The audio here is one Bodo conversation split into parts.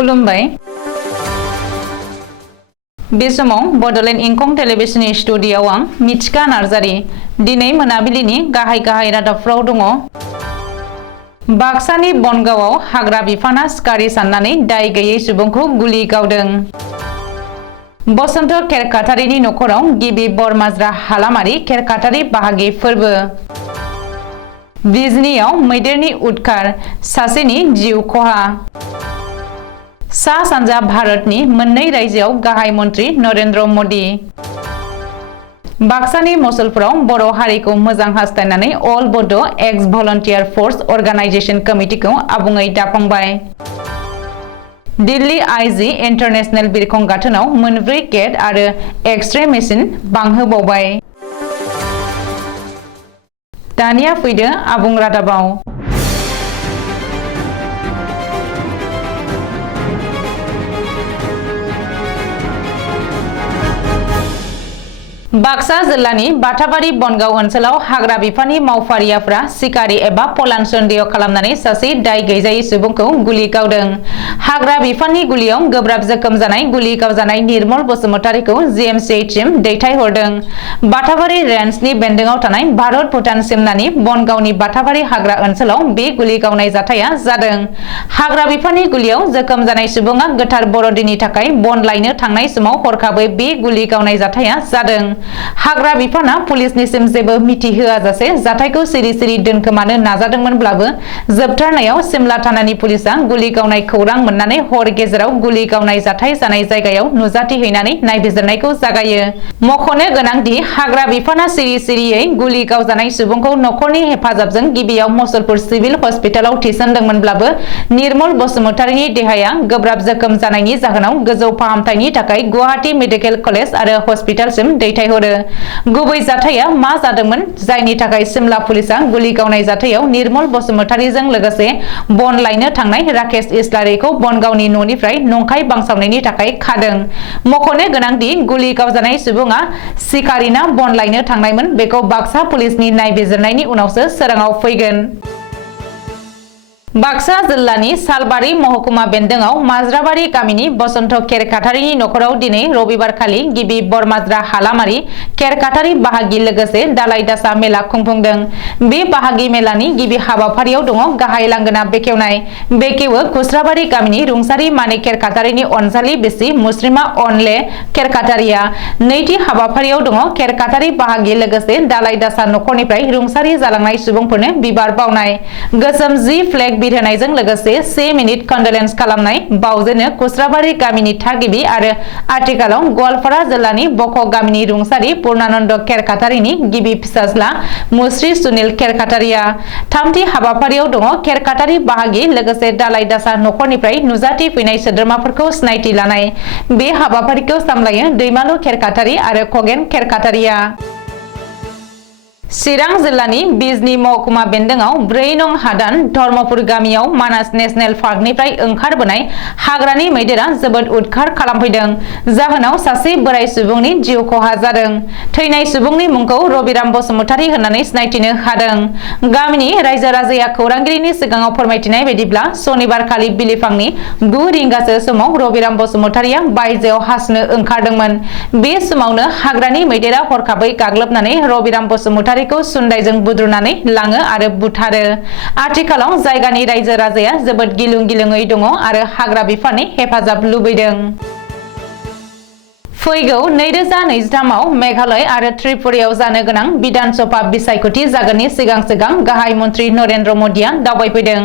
खुलुमबाय बे समाव बडलेण्ड इंखं टेलिभिजननि स्टुडिय'आव आं मिथिका नार्जारी दिनै मोनाबिलिनि गाहाय रादाबफ्राव दङ। बाक्सानि बनगावआव हाग्रा बिफाना सिखारि साननानै दाय गैयै सुबुंखौ गुलि गावदों। बसन्त खेरखातारिनि नखराव गिबि बरमाज्रा हालामारि खेरखातारि बाहागि फोरबो। बिजनीआव मैदेरनि उदखार सासेनि जिउ खहा। सा सानजा भारतनि मोननै रायजोआव गाहाय मन्त्रि नरेन्द्र मदि। बाक्सानि मसलपुराव बर' हारिखौ मोजां हास्थायनानै अल बड' एक्स भलन्टियार फर्स अर्गानाइजेशन कमिटिखौ आबुङै दाफांबाय। दिल्ली आइजी इन्टारनेशनेल बिरखं गाथोनाव मोनब्रै केट आरो एक्स-रे मेसिन बांहोबावबाय। दानिया फैदो आबुं रादाबाव। बाक्सा जिल्लानि बाथाबारि बनगाव ओनसोलाव हाग्रा बिफाननि मावफारियाफ्रा सिखारि एबा पलान सन्देह खालामनानै सासे दाय गैजायै सुबुंखौ गुलि गावदों। हाग्रा बिफाननि गुलियाव गोब्राब जोखोम जानाय गुलि गावजानाय निर्मल बसुमतारीखौ जिएमसिएचसिम दैथायहरदों। बाथाबारि रेन्जनि बेन्दोंआव थानाय भारत भुटान सिमनानि बनगावनि बाथाबारि हाग्रा ओनसोलाव बे गुलि गावनाय जाथाया जादों। हाग्रा बिफाननि गुलियाव जोखोम जानाय सुबुङा गोथार बर'दिननि थाखाय बन लायनो थांनाय समाव हरखाबै बे गुलि गावनाय जाथाया जादों। हाग्रा बिफाना पुलिसनिसिम जेबो मिथिहोआजासे जाथायखौ सिरि दोनखोमानो नाजादोंमोनब्लाबो जोबथारनायाव सिमला थानानि पुलिसा गुलि गावनाय खौरां मोननानै हर गेजेराव गुलि गावनाय जाथाय जानाय जायगायाव नुजाथिहैनानै नायबिजिरनायखौ जागायो। मख'नो गोनांदि हाग्रा बिफाना सिरियै गुलि गावजानाय सुबुंखौ नखरनि हेफाजाबजों गिबियाव मसलपुर सिभिल हस्पिटालाव थिसनदोंमोनब्लाबो निर्मल बसुमतारीनि देहाया गोब्राब जोखोम जानायनि जाहोनाव गोजौ फाहामथायनि थाखाय गुवाहाटी मेडिकेल कलेज आरो हस्पिटालसिम दैथायहरो। गुबै जाथाया मा जादोंमोन जायनि थाखाय सिमला पुलिसा गुलि गावनाय जाथायाव निर्मल बसुमतारीजों लोगोसे बन लायनो थांनाय राकेश इस्लारिखौ बनगावनि न'निफ्राय नंखाय बांसावनायनि थाखाय खादों। मख'नो गोनांदि गुलि गावजानाय सुबुङा सिखारिना बन लायनो थांनायमोन बेखौ बाक्सा पुलिसनि नायबिजिरनायनि उनावसो सोराङाव फैगोन। बाक्सा जिल्लानि सालबारि महकुमा बेन्दोंआव माज्राबारि गामिनि बसन्त खेरखातारिनि नखराव दिनै रबिबारखालि गिबि बरमाज्रा हालामारि खेरखातारि बाहागि लोगोसे दालाइ दासा मेला खुंफुंदों। बे बाहागि मेलानि गिबि हाबाफारियाव दङ गाहाय लांगोना बेखेवनाय। बेखेवो खुस्राबारि गामिनि रुंसारि मानिक खेरखातारिनि अनजालि बिसि मुस्रिमा अनले खेरखातारिया। नैथि हाबाफारियाव दङ खेरखातारि बाहागि लोगोसे दालाइ दासा नखरनिफ्राय रुंसारि जालांनाय सुबुंफोरनो बिबार बावनाय। गोसोम जि फ्लेग बिरहोनायजों लोगोसे 1 मिनिट कन्डलेन्स खालामनाय बावजेनो खुस्राबारि गामिनि थागिबि आरो आथिखालाव गवालपारा जिल्लानि बक' गामिनि रुंसारि पुर्णानन्द खेरखातारिनि गिबि फिसाज्ला मुस्रि सुनिल खेरखातारिया। थामथि हाबाफारियाव दङ खेरखातारि बाहागि लोगोसे दालाइ दासा नखरनिफ्राय नुजाथिफैनाय सोद्रोमाफोरखौ सिनायथि लानाय। बे हाबाफारिखौ सामलायो दैमालु खेरखातारि आरो खगेन खेरखातारिया। चिरां जिल्लानि बिजनी महकुमा बेन्दोंआव 4 नं हादान धर्मपुर गामियाव मानास नेशनेल पार्कनिफ्राय ओंखारबोनाय हाग्रानि मैदेरा जोबोद उदखार खालामफैदों। जाहोनाव सासे बोराय सुबुंनि जिउ खहा जादों। थैनाय सुबुंनि मुंखौ रबिराम बसुमतारी होननानै सिनायथिनो हादों। गामिनि रायजो राजाया खौरांगिरिनि सिगाङाव फोरमायथिनाय बायदिब्ला सनिबारखालि बिलिफांनि 9 रिंगासो समाव रबिराम बसुमतारीया बायजोआव हासुनो ओंखारदोंमोन। बे समावनो हाग्रानि मैदेरा हरखाबै गाग्लोबनानै रबिराम बसुमतारी सुन्दायजों बुद्रुनानै लाङो आरो बुथारो। आथिखालाव जायगानि रायजो राजाया जोबोद गिलुं-गिलुङै दङ आरो हाग्रा बिफाननि हेफाजाब लुबैदों। फैगौ 2023 आव मेघालय आरो त्रिपुरायाव जानो गोनां बिधान सभा बिसायख'थि जागोननि सिगां गाहाय मन्त्रि नरेन्द्र मदिया दावबायफैदों।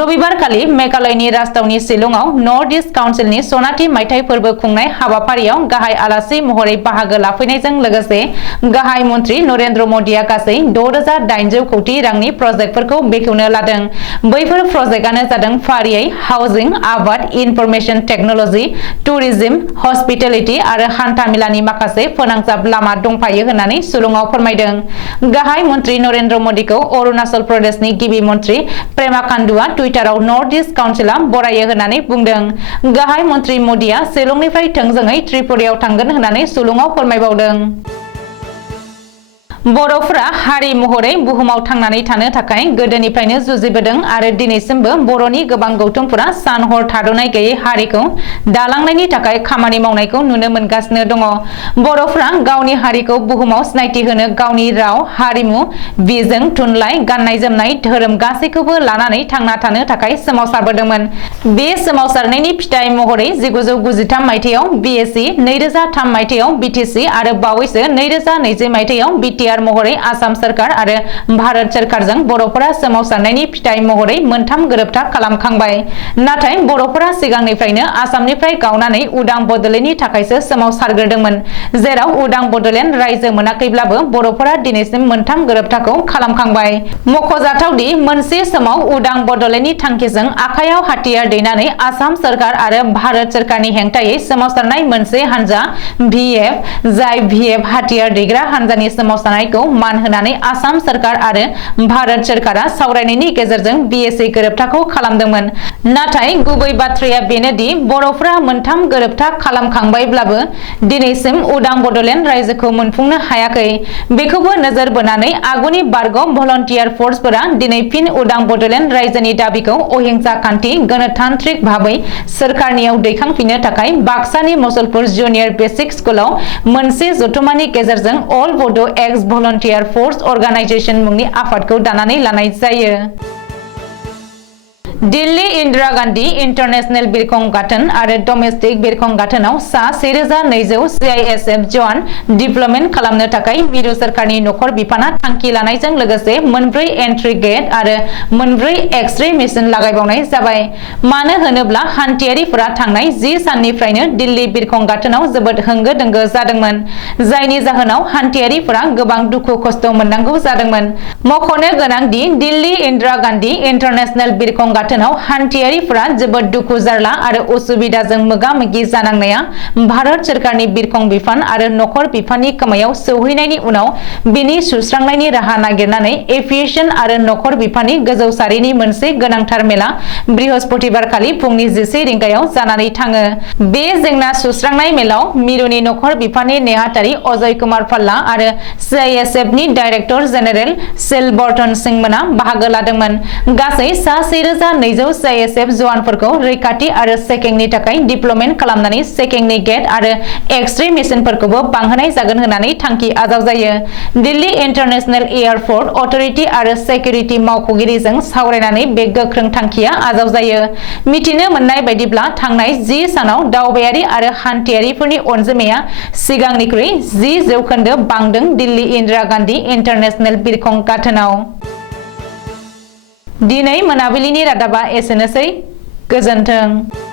रबिबारखालि मेघालयनि राजथावनि शिलंआव नर्थ इस्ट काउन्सिलनि सनाथि मायथाइ फोरबो खुंनाय हाबाफारियाव गाहाय आलासि महरै बाहागो लाफैनायजों लोगोसे गाहाय मन्त्रि नरेन्द्र मदिया गासै 6,800 कौटि रांनि प्रजेक्टफोरखौ बेखेवनो लादों। बैफोर प्रजेक्टआनो जादों फारियै हाउजिं, आबाद, इनफरमेशन टेक्न'लजी, टुरिज्म, हस्पिटेलिटी आरो हान्थामेलानि माखासे फोनांजाब लामा दंफायो होननानै शिलंआव फोरमायदों। गाहाय मन्त्रि नरेन्द्र मदिखौ अरुणाचल प्रदेशनि गिबि मन्त्रि प्रेमा खान्डुआ टुइटाराव नर्थ इस्ट काउन्सिलआ बरायो होननानै बुंदों। गाहाय मन्त्रि मदिया शिलंनिफ्राय थोंजोङै त्रिपुरायाव थांगोन होननानै शिलंआव फोरमायबावदों। बर'फोरा हारि महरै बुहुमाव थांनानै थानो थाखाय गोदोनिफ्रायनो जुजिबोदों आरो दिनैसिमबो बर'नि गोबां गौथुमफोरा सान हर थाद'नाय गैयै हारिखौ दालांनायनि थाखाय खामानि मावनायखौ नुनो मोनगासिनो दङ। बर'फोरा गावनि हारिखौ बुहुमाव सिनायथि होनो गावनि राव, हारिमु, बिजों, थुनलाइ, गाननाय जोमनाय, धोरोम गासैखौबो लानानै थांना थानो थाखाय सोमावसारबोदोंमोन। बे सोमावसारनायनि फिथाइ महरै 1993 मायथाइयाव BSc, 2003 मायथाइयाव BTC आरो बावैसो 2020 मायथाइयाव BTR महरै आसाम सरकार आरो भारत सरकारजों बर'फोरा सोमावसारनायनि फिथाइ महरै मोनथाम गोरोबथा खालामखांबाय। नाथाय बर'फोरा सिगांनिफ्रायनो आसामनिफ्राय गावनानै उदां बड'लेण्डनि थाखायसो सोमावसारग्रोदोंमोन, जेराव उदां बड'लेण्ड रायजो मोनाखैब्लाबो बर'फोरा दिनैसिम मोनथाम गोरोबथाखौ खालामखांबाय। मख'जाथावदि मोनसे समाव उदां बड'लेण्डनि थांखिजों आखायाव हाथियार दैनानै आसाम सरकार आरो भारत सरकारनि हेंथायै सोमावसारनाय मोनसे हानजा VF, जाय VF हाथियार दैग्रा हानजानि सोमावसारनायखौ मान होनानै आसाम सरकार आरो भारत सरकारा सावरायनायनि गेजेरजों BSc गोरोबथाखौ खालामदोंमोन। नाथाय गुबै बाथ्राया बेनोदि बर'फोरा मोनथाम गोरोबथा खालामखांबायब्लाबो दिनैसिम उदां बड'लेण्ड रायजोखौ मोनफुंनो हायाखै। बेखौबो नोजोर बोनानै आगुनि बारग' भलन्टियार फर्सफोरा दिनै फिन उदां बड'लेण्ड रायजोनि दाबिखौ अहिंसा खान्थि गणतान्त्रिक भाबै सोरखारनियाव दैखांफिननो थाखाय बाक्सानि मुसलपुर जुनियर बेसिक स्कुलाव मोनसे जथुम्मानि गेजेरजों अल बड' एक्स भलन्टियार फर्स अर्गानाइजेशन मुंनि आफादखौ दानानै लानाय जायो। दिल्ली इन्दिरा गान्धी इन्टारनेशनेल बिरखं गाथोन आरो डमेस्टिक बिरखं गाथोनाव सा 1200 CISF जवान डिप्लयमेन्ट खालामनो थाखाय मिरु सोरखारनि नखर बिफाना थांखि लानायजों लोगोसे मोनब्रै एन्ट्रि गेट आरो मोनब्रै एक्स-रे मेसिन लागायबावनाय जाबाय। मानो होनोब्ला हान्थियारिफोरा थांनाय 10 साननिफ्रायनो दिल्ली बिरखं गाथोनाव जोबोद होंगो दोंगो जादोंमोन, जायनि जाहोनाव हान्थियारिफोरा गोबां दुखु खस्थ' मोननांगौ जादोंमोन। मख'नो गोनांदि दिल्ली इन्दिरा गान्धी इन्टारनेशनेल बिरखं गाथोनाव हान्थियारिफोरा जोबोद दुखु जारला आरो उसुबिदाजों मोगा-मोगि जानांनाया भारत सरकारनि बिरखं बिफान आरो नखर बिफाननि खोमायाव सौहैनायनि उनाव बिनि सुस्रांनायनि राहा नागिरनानै एभिएशन आरो नखर बिफाननि गोजौ सारिनि मोनसे गोनांथार मेला बृहस्पतिबारखालि फुंनि 11 रिंगायाव जानानै थाङो। बे जेंना सुस्रांनाय मेलाव मिरुनि नखर बिफाननि नेहाथारि अजय कुमार भाल्ला आरो CISFनि डाइरेक्टर जेनेरेल सिलबर्टन सिंह मोना बाहागो लादोंमोन। गासै सा 1200 CISF जवानफोरखौ रैखाथि आरो चेकिंनि थाखाय डिप्लयमेन्ट खालामनानै चेकिंनि गेट आरो एक्स-रे मेसिनफोरखौबो बांहोनाय जागोन होननानै थांखि आजावजायो। दिल्ली इन्टारनेशनेल एयारपर्ट अथरिटि आरो सिकिउरिटि मावख'गिरिजों सावरायनानै बे गोख्रों थांखिया आजावजायो। मिथिनो मोननाय बायदिब्ला थांनाय 10 सानाव दावबायारि आरो हान्थियारिफोरनि अनजिमाया सिगांनिख्रुइ 10% बांदों। दिल्ली इन्दिरा गान्धी इन्टारनेशनेल बिरखं गाथोनाव। दिनै मोनाबिलिनि रादाबा एसेनोसै। गोजोन्थों।